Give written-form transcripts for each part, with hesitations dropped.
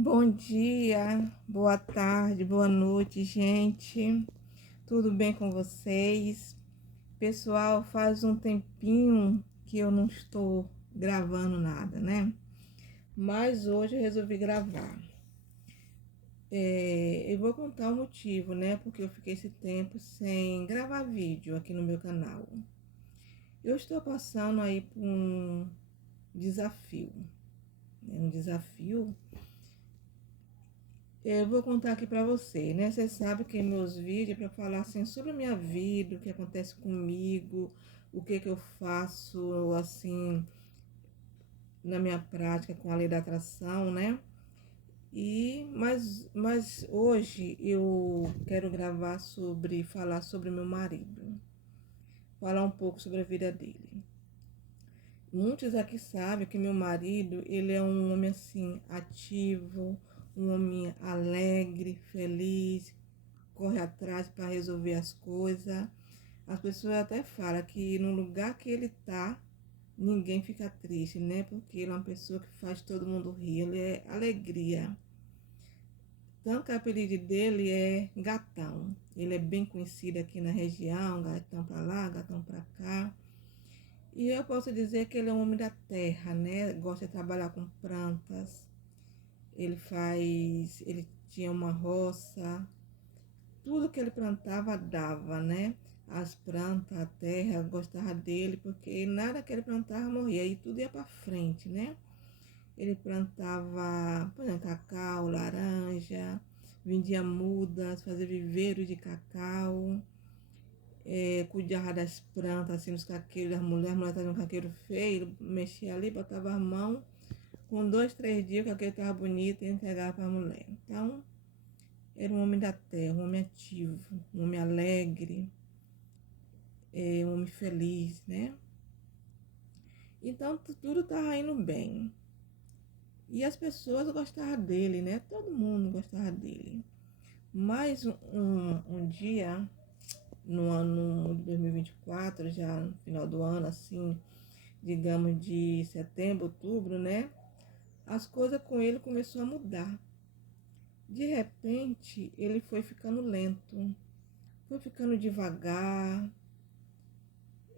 Bom dia, boa tarde, boa noite, gente. Tudo bem com vocês? Pessoal, faz um tempinho que eu não estou gravando nada, né? Mas hoje eu resolvi gravar. Eu vou contar o motivo, né? Porque eu fiquei esse tempo sem gravar vídeo aqui no meu canal. Eu estou passando aí por um desafio, né? Um desafio. Eu vou contar aqui pra você, né? Você sabe que meus vídeos é pra falar assim sobre a minha vida, o que acontece comigo, o que que eu faço assim na minha prática com a lei da atração, né? Mas hoje eu quero gravar falar sobre meu marido, falar um pouco sobre a vida dele. Muitos aqui sabem que meu marido, ele é um homem assim ativo, um homem alegre, feliz, corre atrás para resolver as coisas. As pessoas até falam que no lugar que ele tá, ninguém fica triste, né? Porque ele é uma pessoa que faz todo mundo rir, ele é alegria. Tanto que o apelido dele é Gatão. Ele é bem conhecido aqui na região, gatão para lá, gatão para cá. E eu posso dizer que ele é um homem da terra, né? Gosta de trabalhar com plantas. Ele tinha uma roça, tudo que ele plantava dava, né? As plantas, a terra gostava dele, porque nada que ele plantava morria, e tudo ia para frente, né? Ele plantava, por exemplo, cacau, laranja, vendia mudas, fazia viveiro de cacau, cuidava das plantas, assim, dos caqueiros das mulheres. A mulher estava um caqueiro feio, ele mexia ali, botava a mão, com 2, 3 dias o caqueiro estava bonito e entregava para a mulher. Então, era um homem da terra, um homem ativo, um homem alegre, um homem feliz, né? Então tudo estava indo bem. E as pessoas gostavam dele, né? Todo mundo gostava dele. Mas um dia, no ano de 2024, já no final do ano, assim, digamos de setembro, outubro, né? As coisas com ele começou a mudar. De repente, ele foi ficando lento, foi ficando devagar,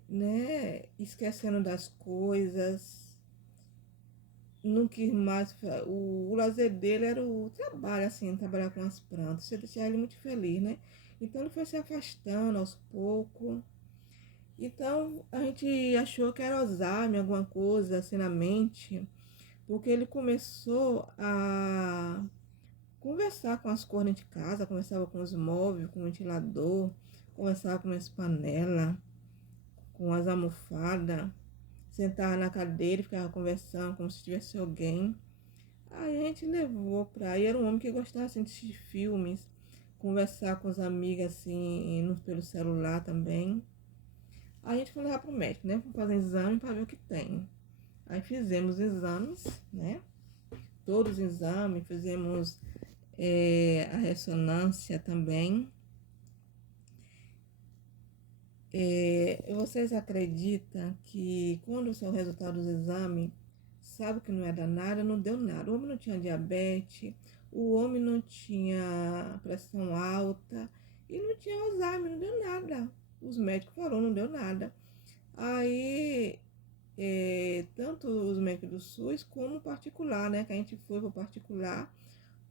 né? Esquecendo das coisas, não quis mais. O lazer dele era o trabalho, assim, trabalhar com as plantas. Isso deixava ele muito feliz, né? Então ele foi se afastando aos poucos. Então a gente achou que era Alzheimer, alguma coisa assim na mente, porque ele começou a conversar com as correntes de casa, conversava com os móveis, com o ventilador, conversava com as panelas, com as almofadas, sentava na cadeira e ficava conversando como se tivesse alguém. Aí a gente levou pra aí, era um homem que gostava assim, de assistir filmes, conversar com as amigas assim, pelo celular também. Aí a gente foi levar pro médico, né? Pra fazer exame para ver o que tem. Aí fizemos exames, né? Todos os exames, fizemos a ressonância também. Vocês acreditam que quando o seu resultado dos exames sabe que não é nada, não deu nada. O homem não tinha diabetes, o homem não tinha pressão alta e não tinha Alzheimer, não deu nada. Os médicos falaram, não deu nada. Aí, tanto os médicos do SUS como o particular, né? Que a gente foi para o particular,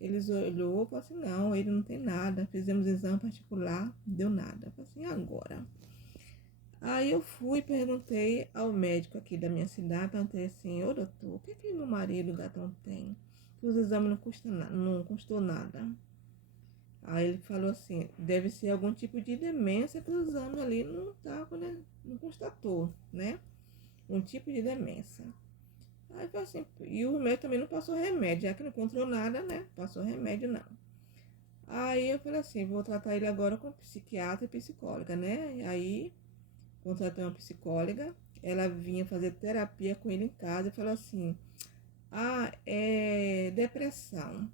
eles olhou e falaram assim, não, ele não tem nada. Fizemos exame particular, deu nada. Eu falei assim, agora? Aí eu fui e perguntei ao médico aqui da minha cidade, perguntei assim, ô doutor, o que que meu marido gatão tem? Que os exames não custam nada, não custou nada. Aí ele falou assim, deve ser algum tipo de demência que o exame ali não tá, né, não constatou, né? Um tipo de demência. Aí foi assim, e o médico também não passou remédio, já que não encontrou nada, né? Passou remédio não. Aí eu falei assim, vou tratar ele agora com psiquiatra e psicóloga, né? Aí contratei uma psicóloga, ela vinha fazer terapia com ele em casa e falou assim, é depressão.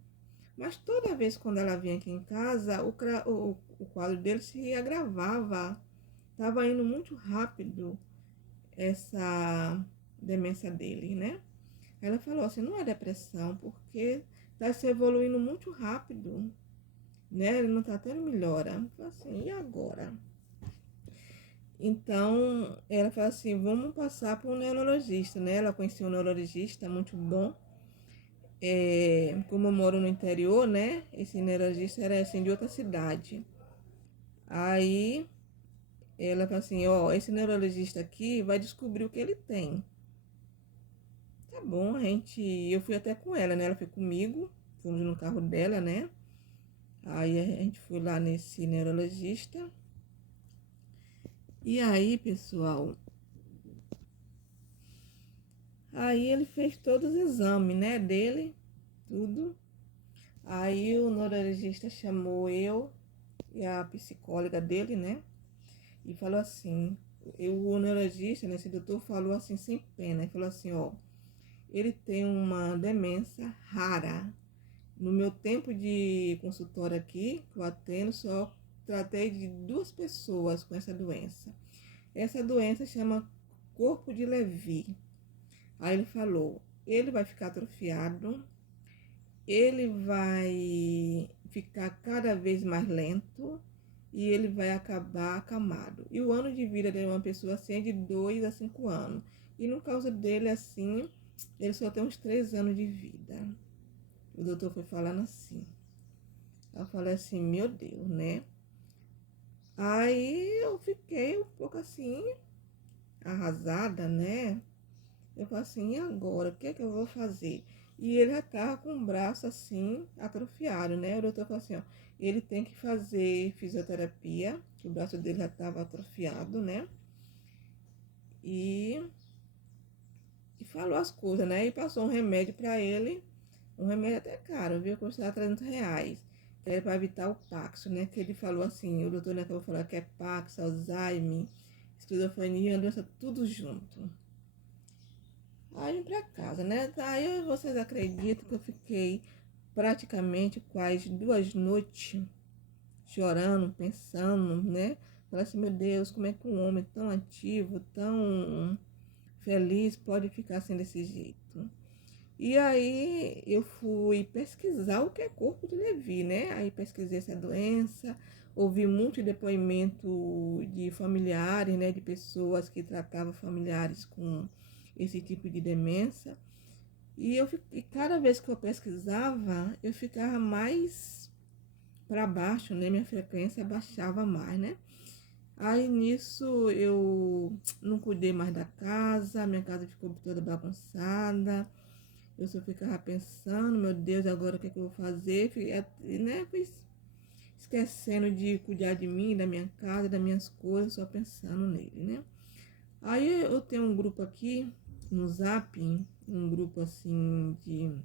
Mas toda vez quando ela vinha aqui em casa, o quadro dele se agravava. Estava indo muito rápido essa demência dele, né? Ela falou assim, não é depressão, porque tá se evoluindo muito rápido, né? Ele não tá tendo melhora. Assim, e agora? Então, ela falou assim, vamos passar para um neurologista, né? Ela conhecia um neurologista muito bom. Como eu moro no interior, né? Esse neurologista era assim de outra cidade. Aí ela falou assim, ó, esse neurologista aqui vai descobrir o que ele tem. Tá bom, eu fui até com ela, né? Ela foi comigo, fomos no carro dela, né? Aí a gente foi lá nesse neurologista. E aí, pessoal, aí ele fez todos os exames, né, dele, tudo. Aí o neurologista chamou eu e a psicóloga dele, né? E falou assim, o neurologista, né, esse doutor falou assim sem pena, ele falou assim, ó, ele tem uma demência rara. No meu tempo de consultório aqui, que eu atendo, só tratei de 2 pessoas com essa doença. Essa doença chama corpo de Levy. Aí ele falou, ele vai ficar atrofiado, ele vai ficar cada vez mais lento e ele vai acabar acamado. E o ano de vida de uma pessoa assim é de 2 a 5 anos. E no caso dele, assim, ele só tem uns 3 anos de vida. O doutor foi falando assim. Eu falei assim, meu Deus, né? Aí eu fiquei um pouco assim, arrasada, né? Eu falei assim, e agora? O que é que eu vou fazer? E ele já tava com o braço assim, atrofiado, né? O doutor falou assim, ó, ele tem que fazer fisioterapia, que o braço dele já tava atrofiado, né? E, e falou as coisas, né? E passou um remédio para ele, um remédio até caro, viu? Custava R$ 300. Que era para evitar o Paxo, né? Que ele falou assim, o doutor né, acabou falando que é Paxo, Alzheimer, esquizofrenia, doença, tudo junto. Aí vim pra casa, né? Aí vocês acreditam que eu fiquei praticamente quase 2 noites chorando, pensando, né? Falei assim, meu Deus, como é que um homem tão ativo, tão feliz pode ficar assim desse jeito? E aí eu fui pesquisar o que é corpo de Levy, né? Aí pesquisei essa doença, ouvi muito depoimento de familiares, né? De pessoas que tratavam familiares com esse tipo de demência. E cada vez que eu pesquisava, eu ficava mais para baixo, né? Minha frequência baixava mais, né? Aí nisso eu não cuidei mais da casa, minha casa ficou toda bagunçada. Eu só ficava pensando, meu Deus, agora o que é que eu vou fazer? Né? Fui esquecendo de cuidar de mim, da minha casa, das minhas coisas, só pensando nele, né? Aí eu tenho um grupo aqui no Zap, um grupo assim de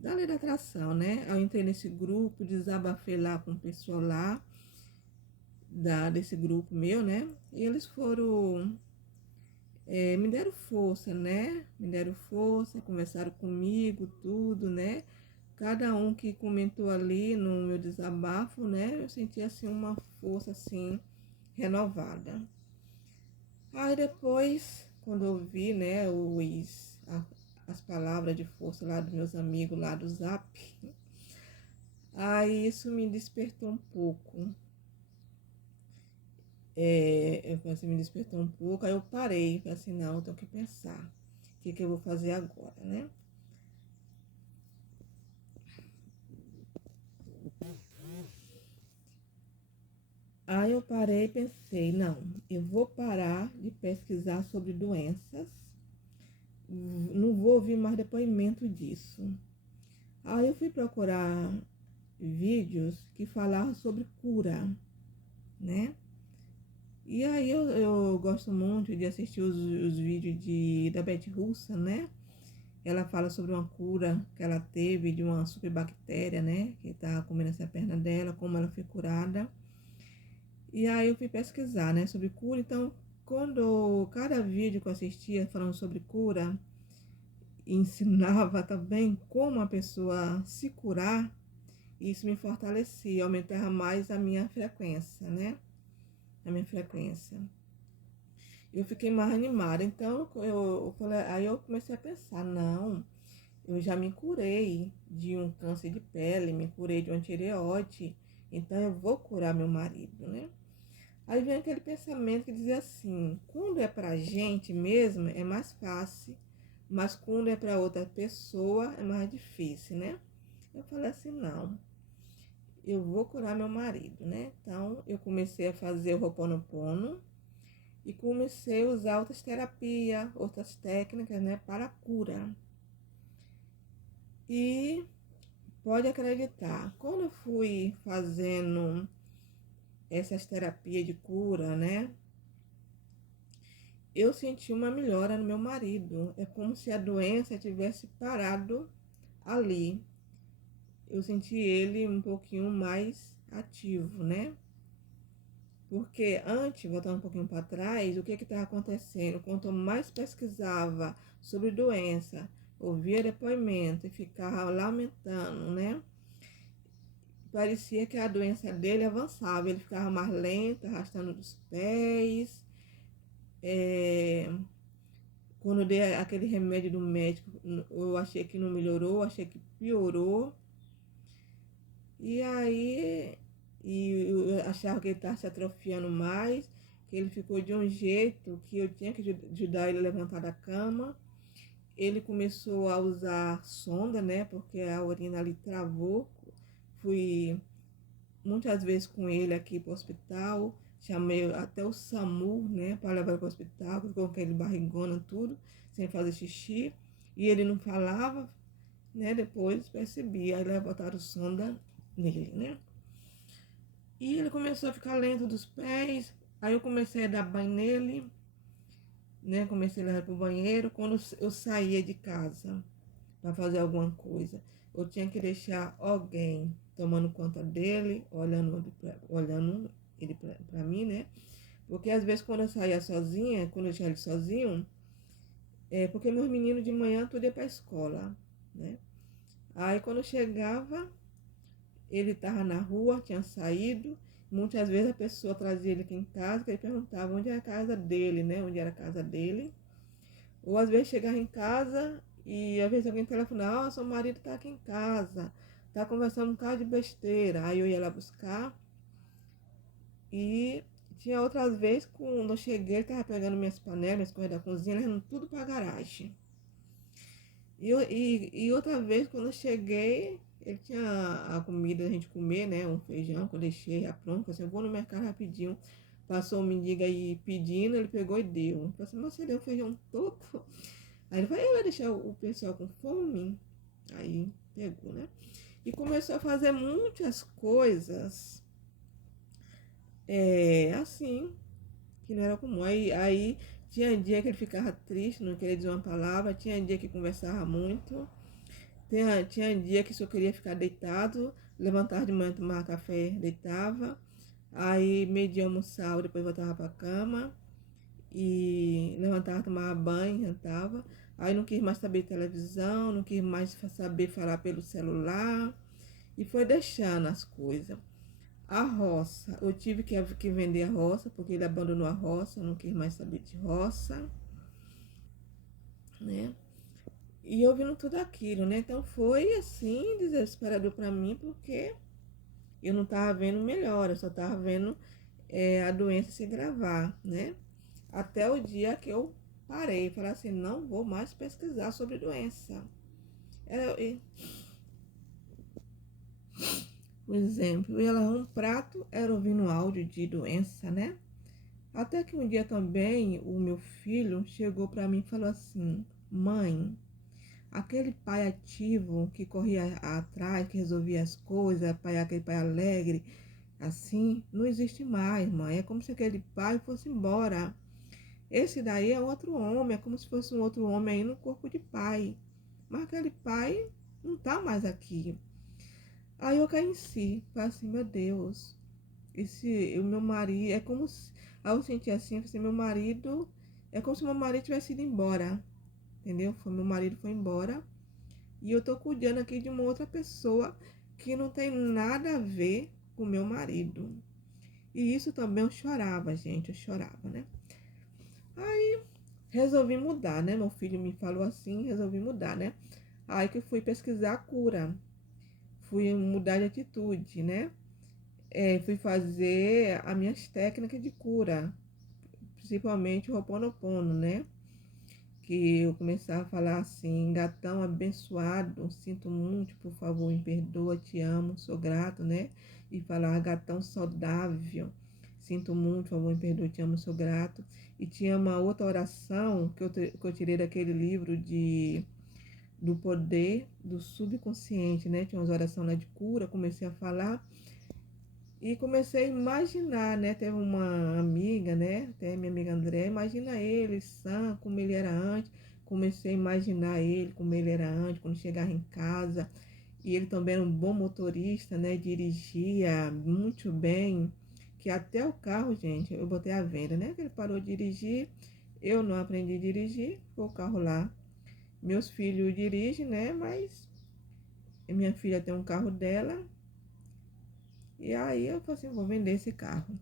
da lei da atração, né? Aí eu entrei nesse grupo, desabafei lá com o pessoal lá desse grupo meu, né? E eles foram, me deram força, né? Me deram força, conversaram comigo, tudo, né? Cada um que comentou ali no meu desabafo, né? Eu senti assim uma força assim renovada. Aí depois, quando eu vi, né, as palavras de força lá dos meus amigos lá do Zap, aí isso me despertou um pouco. Eu falei assim, me despertou um pouco, aí eu parei, falei assim, não, eu tenho que pensar, o que eu vou fazer agora, né? Aí eu parei e pensei, não, eu vou parar de pesquisar sobre doenças, não vou ouvir mais depoimento disso. Aí eu fui procurar vídeos que falavam sobre cura, né? E aí eu gosto muito de assistir os vídeos da Betty Russa, né? Ela fala sobre uma cura que ela teve de uma superbactéria, né? Que estava comendo essa perna dela, como ela foi curada. E aí eu fui pesquisar, né? Sobre cura. Então, quando cada vídeo que eu assistia falando sobre cura, ensinava também como a pessoa se curar, isso me fortalecia, aumentava mais a minha frequência, né? A minha frequência. Eu fiquei mais animada. Então, aí eu comecei a pensar, não, eu já me curei de um câncer de pele, me curei de uma tireoide, então eu vou curar meu marido, né? Aí vem aquele pensamento que dizia assim, quando é pra gente mesmo é mais fácil, mas quando é pra outra pessoa é mais difícil, né? Eu falei assim, não, eu vou curar meu marido, né? Então eu comecei a fazer o Ho'oponopono e comecei a usar outras terapias, outras técnicas, né, para a cura. E pode acreditar, quando eu fui fazendo essas terapias de cura, né, eu senti uma melhora no meu marido. É como se a doença tivesse parado ali. Eu senti ele um pouquinho mais ativo, né? Porque antes, voltando um pouquinho para trás, o que estava acontecendo? Quanto mais pesquisava sobre doença, ouvia depoimento e ficava lamentando, né? Parecia que a doença dele avançava, ele ficava mais lento, arrastando dos pés. Quando eu dei aquele remédio do médico, eu achei que não melhorou, achei que piorou. E aí, eu achava que ele estava se atrofiando mais, que ele ficou de um jeito que eu tinha que ajudar ele a levantar da cama. Ele começou a usar sonda, né? Porque a urina ali travou. Fui muitas vezes com ele aqui para o hospital. Chamei até o SAMU, né? Para levar ele para o hospital, com aquele barrigona, tudo, sem fazer xixi. E ele não falava, né? Depois percebi. Aí botaram sonda nele, né? E ele começou a ficar lento dos pés. Aí eu comecei a dar banho nele, né? Comecei a levar para o banheiro. Quando eu saía de casa para fazer alguma coisa, eu tinha que deixar alguém tomando conta dele, olhando ele para mim, né? Porque às vezes quando eu saía sozinha, quando eu tinha ele sozinho, porque meus meninos de manhã tudo ia para a escola, né? Aí quando eu chegava, ele estava na rua, tinha saído. Muitas vezes a pessoa trazia ele aqui em casa, que ele perguntava onde era a casa dele, né? Onde era a casa dele. Ou às vezes chegava em casa e às vezes alguém telefonava, seu marido está aqui em casa, está conversando um bocado de besteira. Aí eu ia lá buscar. E tinha outras vezes, quando eu cheguei, ele estava pegando minhas panelas, minhas coisas da cozinha, levando tudo para a garagem. E outra vez, quando eu cheguei, ele tinha a comida a gente comer, né? Um feijão que eu deixei já pronto. Assim, eu vou no mercado rapidinho. Passou um mendigo aí pedindo, ele pegou e deu. Eu falei assim, mas você deu o feijão todo? Aí ele falou, eu ia deixar o pessoal com fome? Aí pegou, né? E começou a fazer muitas coisas, assim, que não era comum. Aí tinha dia que ele ficava triste, não queria dizer uma palavra, tinha dia que conversava muito. Tinha dia que só queria ficar deitado, levantava de manhã, tomava café, deitava. Aí meio-dia almoçava, depois voltava para a cama. E levantava, tomava banho, jantava. Aí não quis mais saber de televisão, não quis mais saber falar pelo celular. E foi deixando as coisas. A roça, eu tive que vender a roça, porque ele abandonou a roça, não quis mais saber de roça, né? E eu vendo tudo aquilo, né? Então foi assim, desesperador para mim, porque eu não tava vendo melhor, eu só tava vendo a doença se agravar, né? Até o dia que eu parei, falei assim, não vou mais pesquisar sobre doença. Por exemplo, eu ia lavar um prato, era ouvindo áudio de doença, né? Até que um dia também o meu filho chegou para mim e falou assim, mãe, aquele pai ativo que corria atrás, que resolvia as coisas, aquele pai alegre, assim, não existe mais, mãe. É como se aquele pai fosse embora. Esse daí é outro homem, é como se fosse um outro homem aí no corpo de pai. Mas aquele pai não tá mais aqui. Aí eu caí em si, falei assim, meu Deus, o meu marido, é como se, aí eu senti assim, assim, meu marido, é como se meu marido tivesse ido embora, entendeu? Meu marido foi embora. E eu tô cuidando aqui de uma outra pessoa que não tem nada a ver com meu marido. E isso também eu chorava, gente, eu chorava, né? Aí resolvi mudar, né? Meu filho me falou assim, resolvi mudar, né? Aí que eu fui pesquisar a cura, fui mudar de atitude, né? Fui fazer as minhas técnicas de cura, principalmente o Ho'oponopono, né? Que eu começava a falar assim: gatão abençoado, sinto muito, por favor, me perdoa, te amo, sou grato, né? E falar: gatão saudável, sinto muito, por favor, me perdoa, te amo, sou grato. E tinha uma outra oração que eu tirei daquele livro do poder do subconsciente, né? Tinha umas orações lá de cura, comecei a falar. E comecei a imaginar, né? Teve uma amiga, né? Até minha amiga André, imagina ele, Sam, como ele era antes. Comecei a imaginar ele, como ele era antes, quando chegava em casa. E ele também era um bom motorista, né? Dirigia muito bem. Que até o carro, gente, eu botei à venda, né? Que ele parou de dirigir. Eu não aprendi a dirigir, ficou o carro lá. Meus filhos dirigem, né? Mas minha filha tem um carro dela. E aí eu falei assim, vou vender esse carro.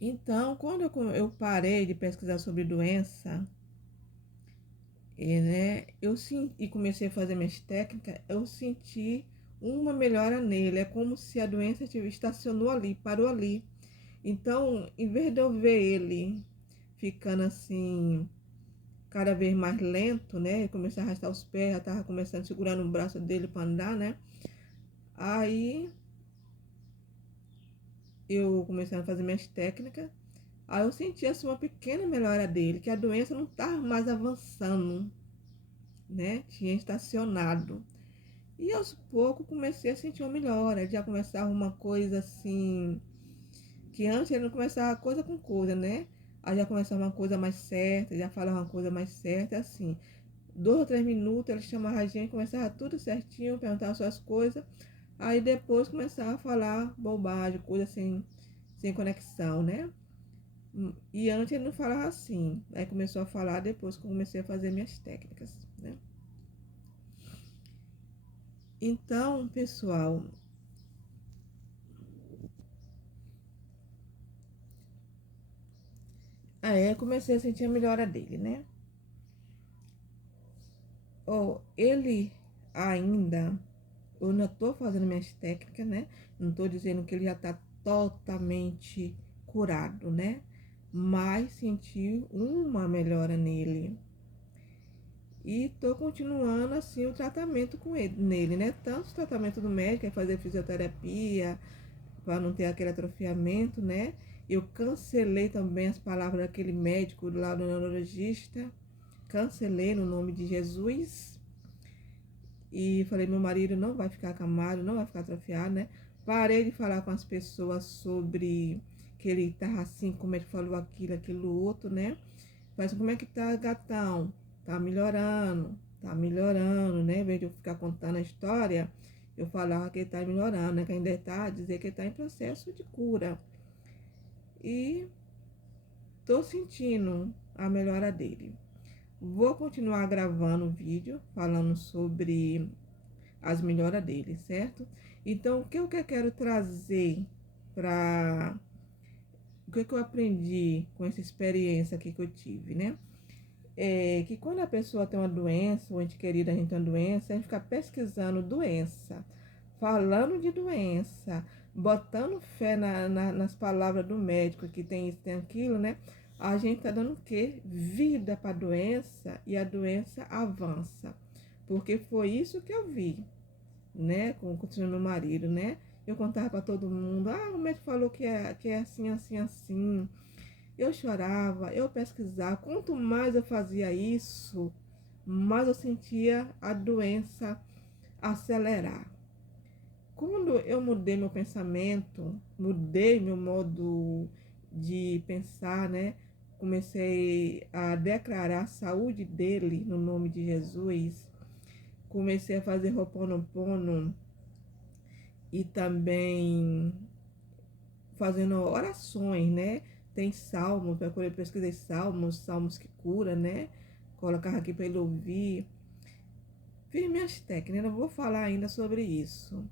Então, quando eu parei de pesquisar sobre doença, e comecei a fazer minhas técnicas, eu senti uma melhora nele. É como se a doença estacionou ali, parou ali. Então, em vez de eu ver ele ficando assim, cada vez mais lento, né? Eu comecei a arrastar os pés, já estava começando a segurar no braço dele para andar, né? Aí eu comecei a fazer minhas técnicas. Aí eu senti assim, uma pequena melhora dele, que a doença não estava mais avançando, né? Tinha estacionado. E aos poucos comecei a sentir uma melhora. Já começava uma coisa assim, que antes ele não começava coisa com coisa, né? Aí já começava uma coisa mais certa, já falava uma coisa mais certa, assim. 2 ou 3 minutos ele chamava a gente, começava tudo certinho, perguntava suas coisas. Aí depois começava a falar bobagem, coisa sem conexão, né? E antes ele não falava assim. Aí começou a falar depois que eu comecei a fazer minhas técnicas, né? Então, pessoal, aí eu comecei a sentir a melhora dele, né? Ele ainda, eu não tô fazendo minhas técnicas, né? Não tô dizendo que ele já tá totalmente curado, né? Mas senti uma melhora nele. E tô continuando assim o tratamento com ele, nele, né? Tanto o tratamento do médico, é fazer fisioterapia, para não ter aquele atrofiamento, né? Eu cancelei também as palavras daquele médico do lado do neurologista, cancelei no nome de Jesus e falei: meu marido não vai ficar acamado, não vai ficar atrofiado, né? Parei de falar com as pessoas sobre que ele tava assim, como é que falou aquilo, aquilo outro, né? Mas como é que tá, gatão? Tá melhorando, né? Em vez de eu ficar contando a história, eu falava que ele tá melhorando, né? Que ainda tá, dizer que ele tá em processo de cura. E tô sentindo a melhora dele. Vou continuar gravando o vídeo falando sobre as melhoras dele, certo? Então, o que eu quero trazer para o que eu aprendi com essa experiência aqui que eu tive, né? Que quando a pessoa tem uma doença, ou ente querido a gente tem uma doença, a gente fica pesquisando doença, falando de doença, botando fé nas palavras do médico que tem isso, tem aquilo, né? A gente tá dando o quê? Vida para a doença e a doença avança. Porque foi isso que eu vi, né? Com o meu marido, né? Eu contava para todo mundo: o médico falou que é assim, assim, assim. Eu chorava, eu pesquisava. Quanto mais eu fazia isso, mais eu sentia a doença acelerar. Quando eu mudei meu pensamento, mudei meu modo de pensar, né? Comecei a declarar a saúde dele no nome de Jesus. Comecei a fazer Ho'oponopono e também fazendo orações, né? Tem salmos, eu pesquisei salmos que cura, né? Colocava aqui para ele ouvir. Fiz minhas técnicas, não vou falar ainda sobre isso.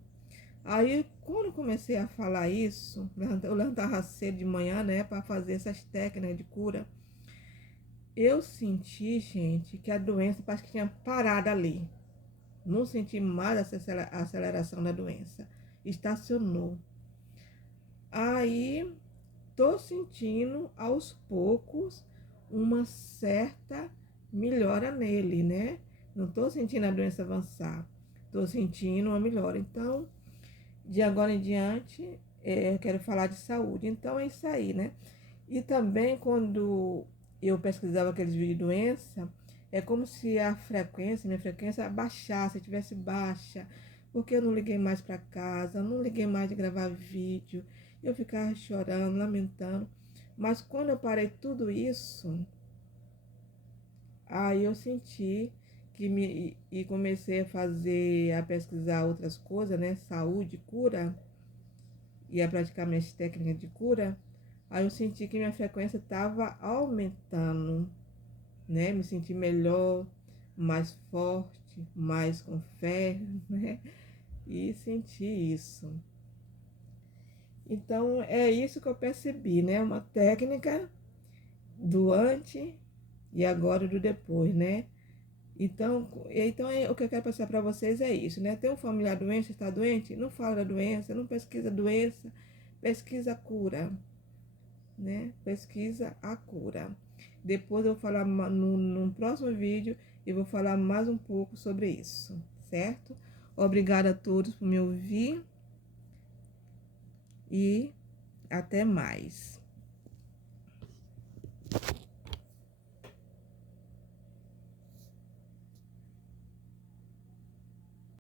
Aí, quando eu comecei a falar isso, eu levantava cedo de manhã, né, para fazer essas técnicas de cura. eu senti, gente, que a doença parece que tinha parado ali. Não senti mais essa aceleração da doença. Estacionou. Aí, tô sentindo aos poucos uma certa melhora nele, né? Não tô sentindo a doença avançar. Tô sentindo uma melhora. Então, de agora em diante, eu quero falar de saúde. Então, é isso aí, né? E também, quando eu pesquisava aqueles vídeos de doença, é como se a frequência, minha frequência, baixasse, tivesse baixa, porque eu não liguei mais para casa, não liguei mais de gravar vídeo, eu ficava chorando, lamentando. Mas quando eu parei tudo isso, aí eu senti e comecei a fazer, a pesquisar outras coisas, né? Saúde, cura, e a praticar minhas técnicas de cura. Aí eu senti que minha frequência estava aumentando, né? Me senti melhor, mais forte, mais com fé, né? E senti isso. Então é isso que eu percebi, né? Uma técnica do antes e agora do depois, né? Então o que eu quero passar para vocês é isso, né? Tem um familiar doente, está doente? Não fala da doença, não pesquisa a doença, pesquisa a cura, né? Pesquisa a cura. Depois eu vou falar no próximo vídeo e vou falar mais um pouco sobre isso, certo? Obrigada a todos por me ouvir e até mais.